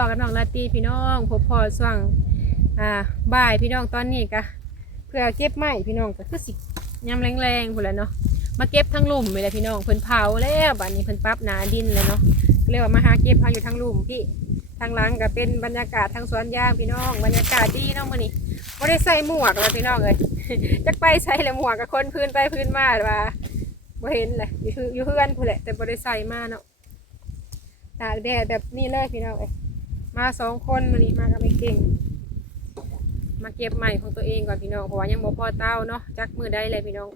อกับน้องลาตีพี่น้องพบพ่อช่วงอ่าบ่ายพี่น้องตอนนี้กะเพื่อเก็บไม้พี่น้องก็คือสิยำแรงๆพุ่นแหละเนาะมาเก็บทั้งลุ่มไปเลยพี่น้องเพิ่นเผาแล้วบัดนี้เพิ่นปั๊บหนาดินเลยเนาะเรียกว่ามาหาเก็บเผาอยู่ทั้งลุ่มพี่ทางหลังก็เป็นบรรยากาศทางสวนยางพี่น้องบรรยากาศดีเน้องมื้อนี้บ่ได้ใส่หมวกแล้วพี่น้องเอ้ยจักไปใส่แล้วหมวกกับคนพื้นไปพื้นมาว่าบ่เห็นเลยอยู่อยู่เพื่อนพู่นแหละแต่บ่ได้ใส่มาเนาะตากแดดแบบนี้เลยพี่น้องเอ้ย มาสองคนมื้อนี้มากับไอ้เก่ง มาเก็บใหม่ของตัวเองก่อนพี่น้องเพราะว่ายังบ่พอเตาเนาะจักมือได้เลยพี่น้อง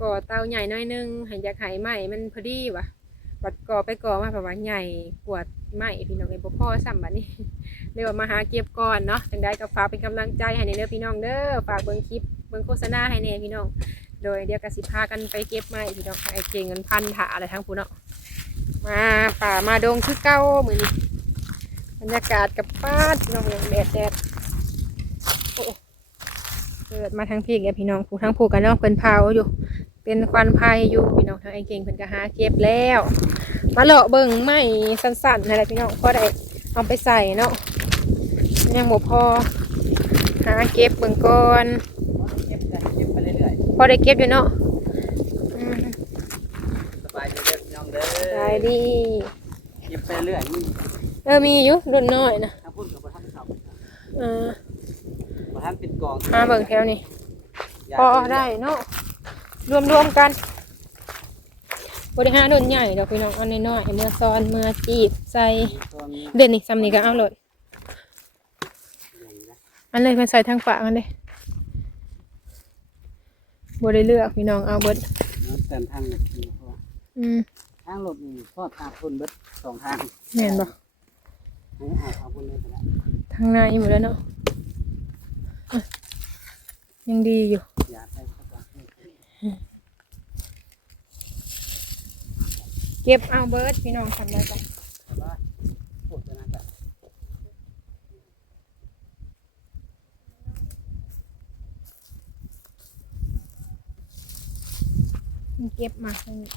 ก่อเตาใหญ่หน้อยนึงห้อยากให้ใหม่มันพอดีวะบัดก่อไปก่อมาแบบว่าใหญ่กวดใหม่พี่น้องเอ้บ่พอซ้ำบัดนี้เรียกว่ามาหาเก็บก่อนเนาะจังได้ก็ฝากเป็นกำลังใจให้ในเด้อพี่น้องเด้อฝากเบิ่งคลิปเบิ่งโฆษณาให้แน่พี่น้องโดยเดี๋ยวก็สิพากันไปเก็บไม้พี่น้องไอ้เก่งเงินพันถาอะไรทั้งผู้เนาะมาป่ามาดงคือเก้ามือนี้ รรยากาศกับป้าดพี่น้องอย่างแดดแดดโอ้เกิดมาทั้งพี่กับพี่น้องผู้ทั้งผู้กันเนาะเพิ่นเผาอยู่ เป็นควันไฟอยู่พี่น้องทางไอ้เก่งเพิ่นก็หาเก็บแล้ว มาเลาะเบิ่งไม้สั้นๆนั่นแหละพี่น้องพอได้เอาไปใส่เนาะยังบ่พอหาเก็บเบิ่งก่อนเก็บได้เก็บไปเรื่อยพอได้เก็บอยู่เนาะอืมๆสบายดีเด้อพี่น้องเด้อได้ดีเก็บไปเรื่อยนี่ เออมีอยู่รุ่นน้อยนะถ้าพูดกับบ่ทันเขาเออบ่ทันเป็นกองมาเบิ่งแถวนี้ยาพอได้เนาะรวมๆกัน บริหารรุ่นใหญ่ดอกพี่น้องเอาน้อยๆเมื่อซอนเมื่อจีบใส่ตัวมีเด่นนี่ซ้ำนี่ก็เอาเลยอย่างนี้นะอันเลยเป็นใส่ทางฝากันเลยบ่ได้เลือกพี่น้องเอาเบิดเนาะเต็มทางเลยพี่เพราะว่าอืมทางรถนี่ทอดทางคนเบิดสองทางแม่นบ่ให้เอาเอาคนเลยก็ได้ ทางในหมดแล้วเนาะยังดีอยู่เก็บเอาเบิร์ดพี่น้องทำได้ก่อนแต่ว่าพูดไปนเก็บมาตรงนี้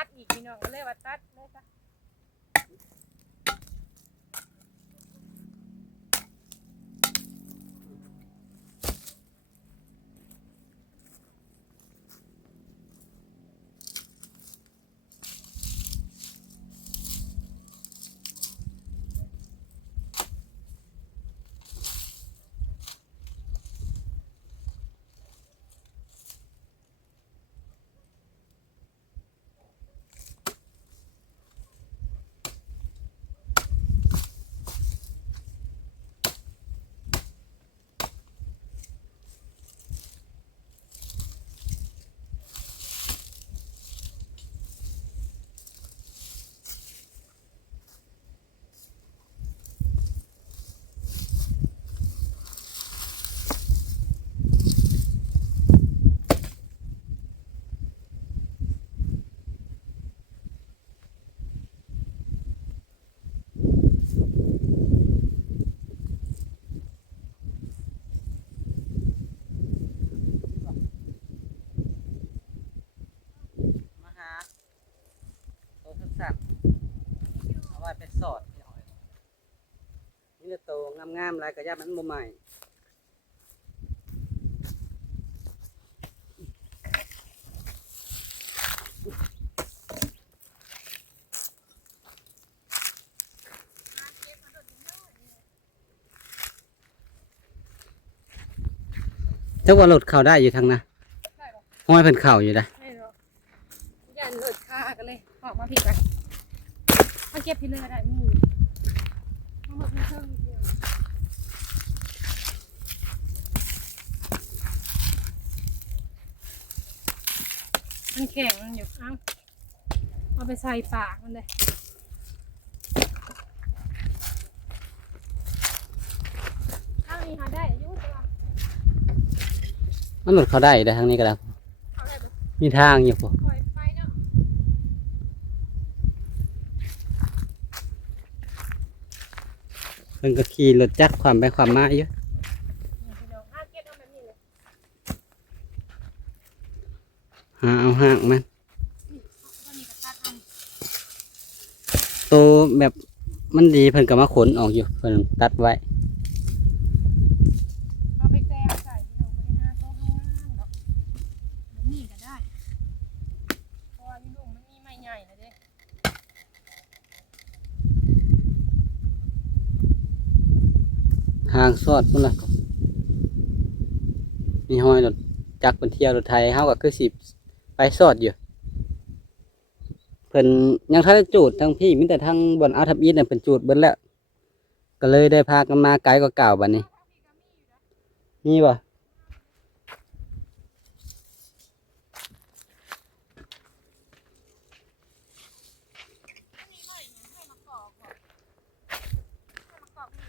ตัดอีกพี่น้องก็เลยว่าตัดเลยจ้ะ สอดพี่น้อยนี่จะโตงามๆลายกระยามันบ่ใหม่เจ้าว่ารถเข้าได้อยู่ทางนะได้ปะห้อยเพิ่นเข้าอยู่นะ ไม่หรอกยันหลุดค่ากันเลยออกมาผิดกันมาเก็บพี่เลยก็ได้มีทั้งหมดมีเครื่องเดียวมันแข็งอยู่เอ้าเอาไปใส่ปากมันเลยข้างนี้หาได้อยุ่แต่ว่ามันรถเข้าได้ได้ทางนี้ก็ได้เอาได้ปะมีทางอยู่พอปล่อยไปเนาะ เพิ่นก็ขี่รถจักรความไปความมาอยู่นี่พี่น้อะหาเอาห่างมันตอนนี้ก็ตัดเอาโตแบบมันดีเพิ่นก็มาขนออกอยู่เพิ่นตัดไว้ เอาไปแกงใส่พี่น้องไม่ได้หาโต๊ะข้างล่างดอกแบบนี้ก็ได้เพราะว่าพี่ลุงมันมีไม้ใหญ่เลยเด้ ทางสอดพุ่นละมีห้อยรถจักรเป็นเที่ยวรถไทยเฮาก็คือสิไปสอดอยู่เพิ่นยังทันจูดทางพี่มิแต่ทางบนอาทับอีทน่ยเพิ่นจูดเบิดแล้วก็เลยได้พากันมาไกลกว่าเก่าบัดนี้มีบ่ นี่ไม่ให้มากรอกก่อนให้มากรอกนี่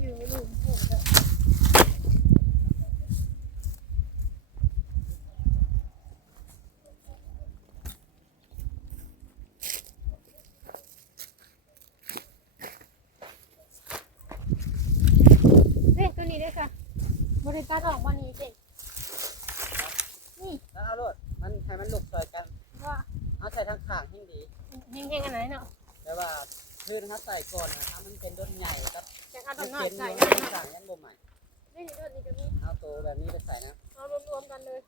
อยู่หลุมผมเด้อ เด็กตัวนี้ด้วยค่ะบริการออกวันนี้เด็กนี่ แล้วเอารถมันให้มันลุกซอยกัน ว่า เอาใส่ทางข้างให้ดี เฮงเฮงๆอันไหนเนาะ แต่ว่าพื้นเขาใส่ ก่อนนะครับมันเป็นต้นใหญ่ครับจะเอาต้นหน่อยเป็ใส่นหน่อยต้นเนาะสั่งยันบ่ใหม่นี่ต้นนี้จะมีเอาตัวแบบนี้ไปใส่นะเอารวมๆกันเลย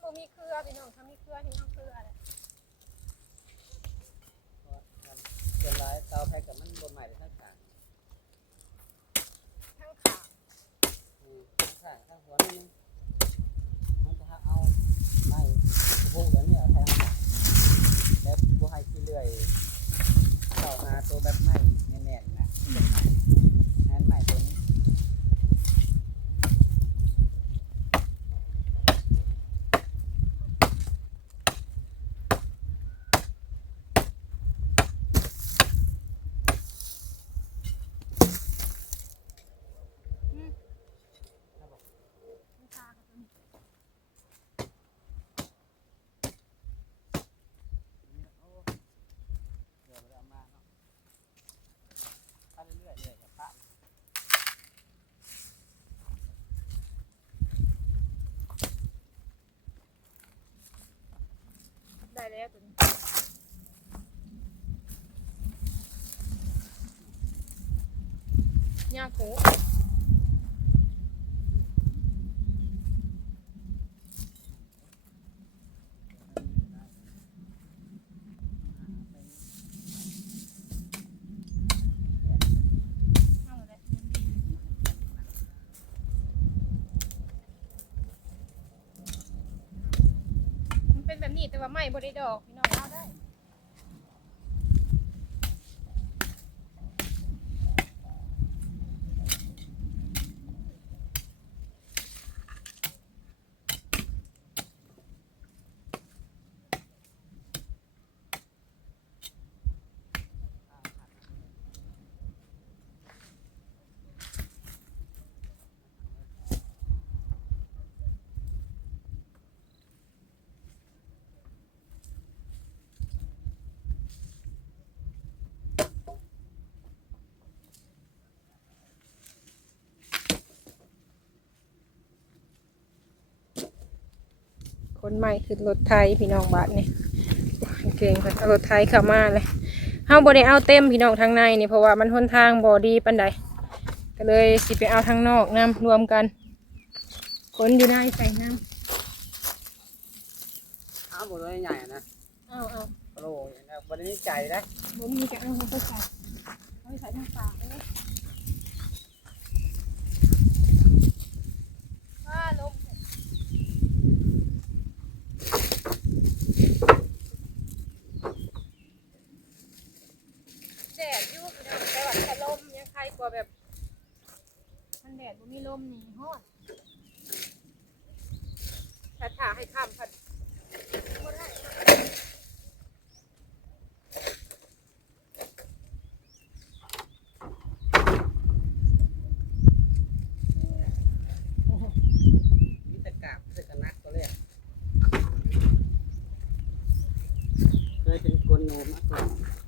เรามีเครือพี่น้องถ้ามีเครือที่น้องเครืออะไรเพราะมันเป็นร้ายเตาแพ็กกับมันบ่ใหม่ทั้งข้างทั้งขาอืมทั้งข้างทั้งหัวนี่นึงมันจะเอาไม้พวกแบบนี้เอาใส่ข้างหลังแล้วบัวให้ขี้เลื่อย เข้าหาตัวแบบไม้แน่นๆนะนั่นใหม่ตัวนี้ ทั้งขากับตัวนี้ เดี๋ยวเราเอามาเนาะไปเรื่อยๆเลยครับป้า ได้แล้วตัวนี้ ยากเอาเลยมันเป็นแบบนี้แต่ว่าไม่บริดอก คนใหม่ขึ้นรถไทยพี่น้องบาทนี่เก่งค่ะเอารถไทยเข้ามาเลยเฮาบ่ได้เอาเต็มพี่น้องทางในนี่เพราะว่ามันหนทางบ่ดีปานใดก็เลยสิไปเอาทางนอกนํรวมกันคนอยู่ในใส่น้อ้าวบ่ได้ใหญ่นะำเอาเอาโลอย่างนี้บ่ได้ใจได้บ่มีจะเอาไปใส่เอาไปใส่ทางปากเลยว่าลม แดดอยู่พี่น้องแต่ว่าถ้าลมยังใครกว่าแบบ มันแดดบ่มีลมหนีฮ้อนถ้าถ่าให้ข้ามพัดบ่ได้ มีแต่กาบแต่กนักก็เลยเคยเป็นคนโนมาก่อน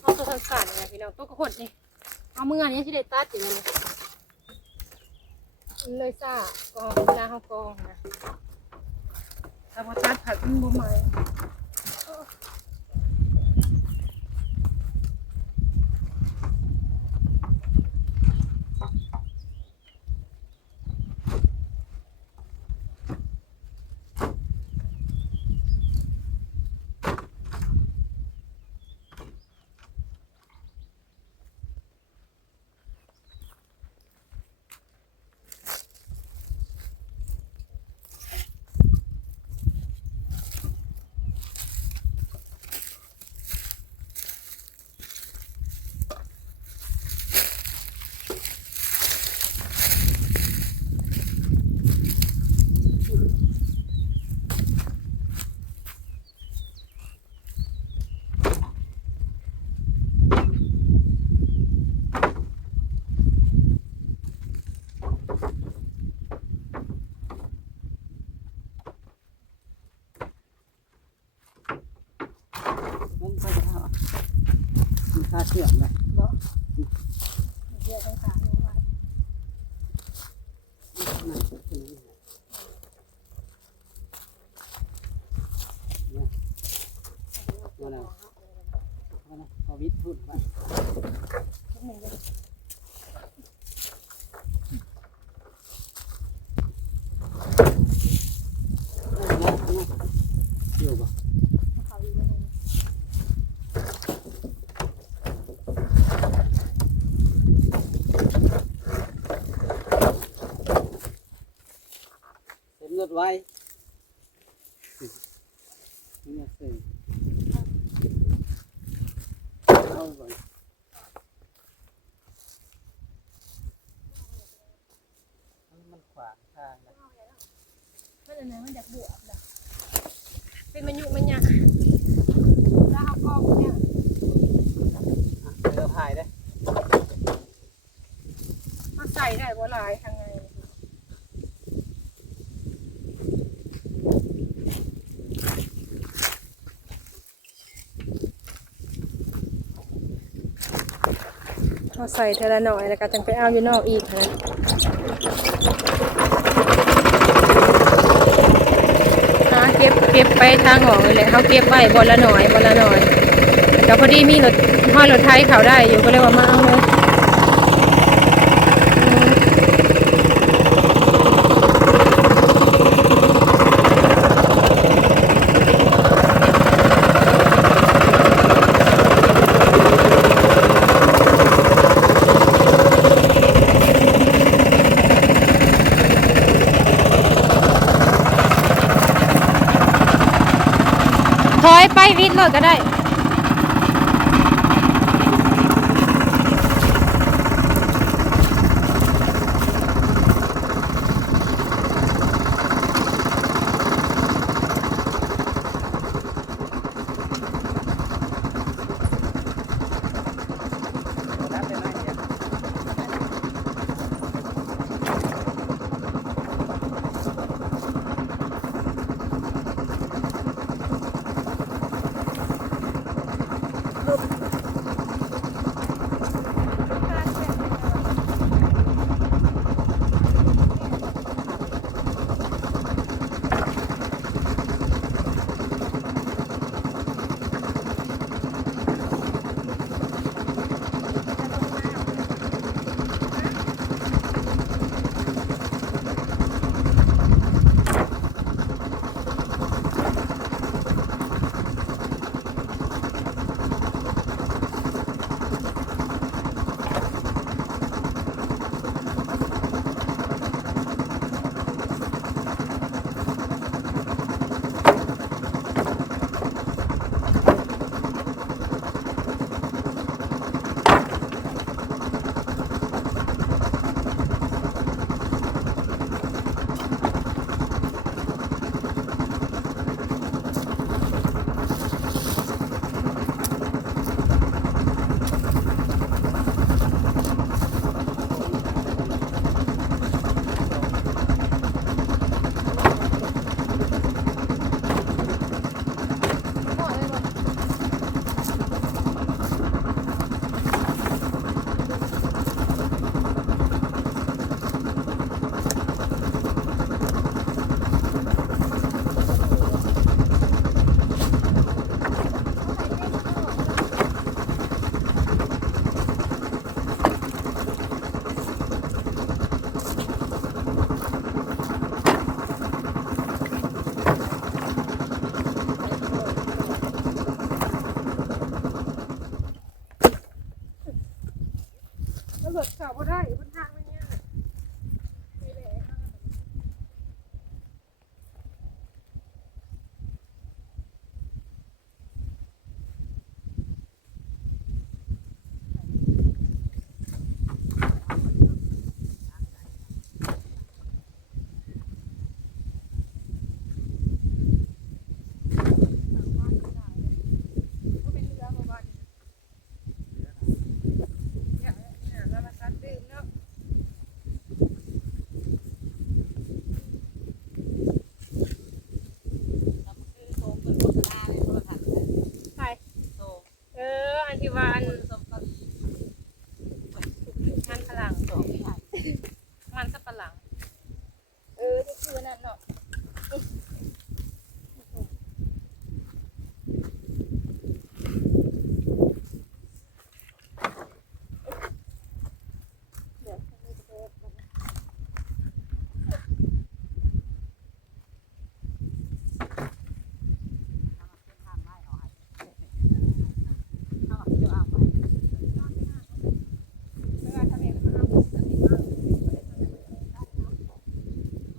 เอาตัวทางขาดเนี่ย พี่น้องตัวกระหดนี่เอามืออันนี้ที่ได้ตัดอย่างนี้เลยซ่ากองเวลาเขากองนะถ้าพอตัดผัดมันบ่ไหมาเสื่อมนะบ่เยอะทางขาหนูไว้นั่นคือนี่แหละเนี่ยว่าแล้วว่าแล้วเอาวิทย์พูดว่าทุกหนึ่งเลย อยู่ป่ะ เขาอีกแล้วนึง เต็มรถไว้นี่สิเอาไปมันขวางทางนะ มัน อยากบวกนะเป็นมันยุมันยะแล้วเขากองเนี่ยเรือพายได้มาใส่ได้บ่หลายทางไงเขาใส่เทละหน่อยแล้วก็จังไปเอาอยู่นอกอีกนะหา เก็บเก็บไปทางออกเลยแหละเขาเก็บไว้บนละหน่อยบนละหน่อยแต่พอดีมีรถห้อยรถไทยเขาได้อยู่ก็เลยว่ามาเอาเลย ถอย อร์ก็ได้ คือนั่นเนาะเดี๋ยวไม่จะเปิดก่อนนะ เวลาทำเองมาเอาผมก็สิว่า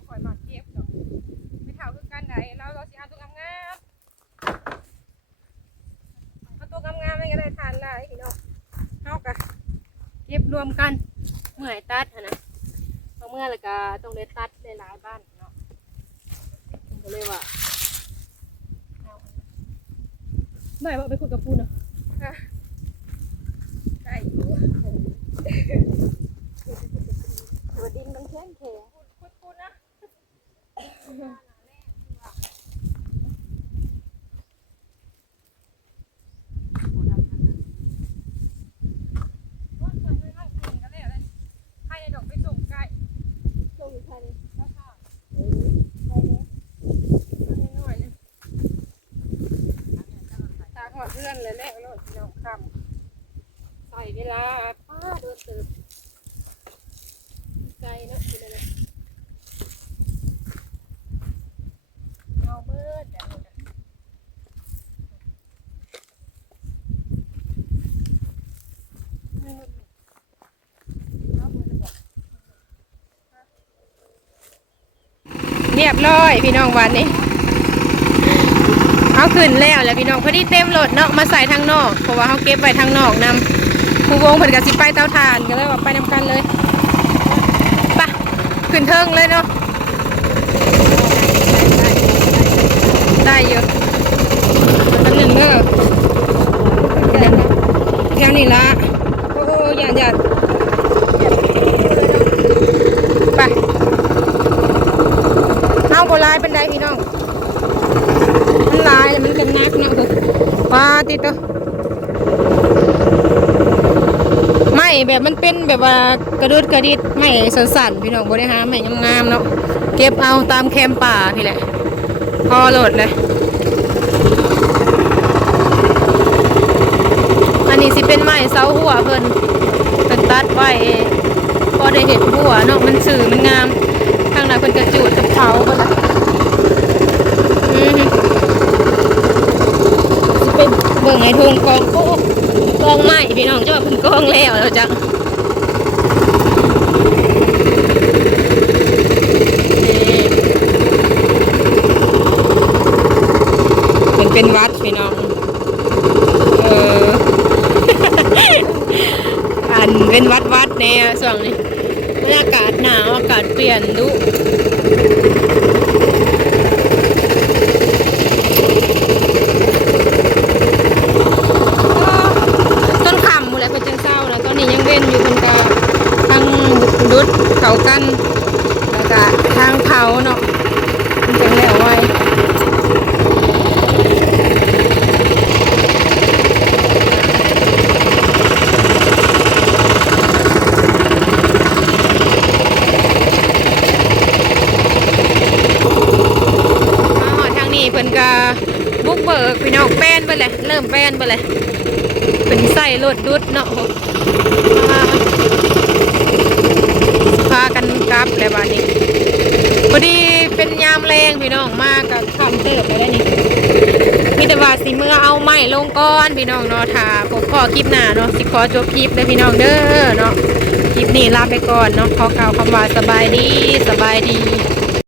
ข่อยมาเก็บดอกไม่เท่าคือกันไหนเราเราสิเอาตัวงามๆเอาตัวงามๆไม่ก็ได้ทานหลายพี่น้องเฮากะ เก็บรวมกันเมื่อยตัดหั้นนะพอเมื่อแล้วก็ต้องได้ตัดหลายๆบ้านเนาะมันก็เลยว่าเอาเมื่อยว่าไปคุยกับปูนเนาะได้อยู่ตัวดินมันแข็งแข็งพูดพูดพูดนะว่าส่วนน้อยๆกินกันแล้วนี่ให้ดอกไปส่งไก่ ลงอยู่ภายใน แล้วค่ะ เออภายใน น้อยๆนี่ตากหอดเพื่อนเลยแหละรถน้องคำใส่เวลาป้าเดินตื่นไกลนะคุณนะเอาเบิดแต่หมดอะเรียบร้อยพี่น้องวันนี้ เอาขึ้นแล้วแหละพี่น้องพอดีเต็มรถเนาะมาใส่ทางนอกเพราะว่าเขาเก็บไว้ทางนอกนำผู้วงเพิ่นก็สิไปเตาถ่านก็เลยว่าไปนำกันเลยไปะขึ้นเทิงเลยเนาะได้อยู่อันหนึ่งเด้ออย่างนี้ละโอ้โหอย่าอย่าไป เอาโบราณเป็นไดพี่น้อง มันลายแล้วมันกันนักเนาะคือปลา ติดตัวไม่แบบมันเป็นแบบว่ากระดุดกระดิดไม่สั่นๆพี่น้องบริหารไม่งามๆเนาะเก็บเอาตามแคมป่าพี่แหละ พอโหลดเลย อันนี้สิเป็นไม้เสาหัวเพิ่นเป็นตัดไว้พอได้เห็นหัวเนาะมันสื่อมันงามข้างในเพิ่นกระจูดกับเขาเพิ่นละอือหือสิเป็นเบิ่ งไอ้ทุ่งกองโอ้กองไม้พี่น้องจะว่าเพิ่นกองแล้วแล้วจังเป็นเป็นวัดพี่น้อง เออ อันเป็นวัดวัดแน่ส่วงนี้บรรยากาศหนาวอากาศเปลี่ยนดุต้นขำหมูแหละเป็นจังเศร้าแล้วตอนนี้ยังเว้นอยู่คนก็ทางดุดเขากันแล้วก็ทางเผาเนาะมันจังแล้วไว้ อ๋อทางนี้เพิ่นก็บุกเบิกพี่ ไปเลยเริ่มแป้นไปเลยเป็นใส่รถดุดเนาะอ่าพากันกลับแล้วบ้านนี้พอดีเป็นยามแรงพี่น้องมากกับคำเติบไปได้นี่มีแต่ว่าสิเมื่อเอาไม้ลงก้อนพี่น้องเนาะถ้าผมขอคลิปหน้าเนาะสิขอจบคลิปเลยพี่น้องเด้อเนาะคลิปนี้ลาไปก่อนเนาะขอกล่าวคำว่าสบายดีสบายดี